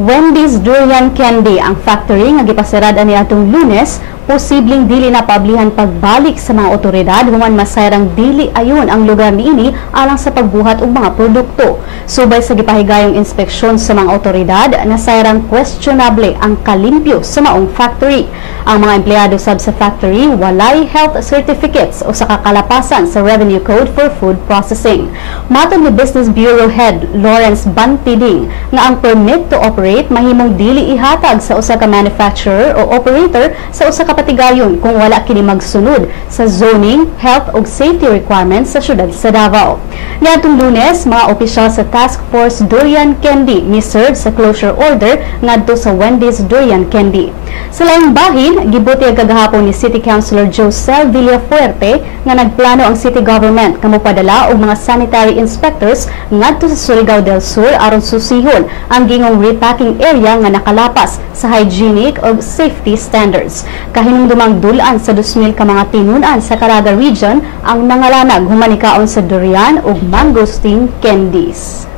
Wendy's Durian Candy ang factory nga gipasarad ani atong Lunes, posibleng dili na pablihan pagbalik sa mga otoridad human masayrang dili ayon ang lugar niini alang sa pagbuhat og mga produkto. Subay sa gipahigayong inspeksyon sa mga otoridad, nasayrang questionable ang kalimpyo sa maong factory. Ang mga empleyado sab sa factory walay health certificates o sa kakalapasan sa Revenue Code for Food Processing. Matod ni Business Bureau Head Lawrence Bantiding nga ang permit to operate mahimong dili ihatag sa usa ka manufacturer o operator sa usa ka patigayon kung wala kini magsunod sa zoning, health ug safety requirements sa syudad sa Davao. Niadtong Lunes, mga opisyal sa Task Force Durian Candy ni-serve sa closure order ngadto sa Wendy's Durian Candy. Sa laing bahin, gibuti ang kagahapon ni City Councilor Josel Villafuerte nga nagplano ang city government nga mopadala og mga sanitary inspectors ngadto sa Surigao del Sur aron susihon ang gingong repacking area nga nakalapas sa hygienic ug safety standards. Kahinumdumang dulan sa 2,000 ka mga tinunan sa Caraga Region ang nangalanag humanikaon sa durian ug mangosteen candies.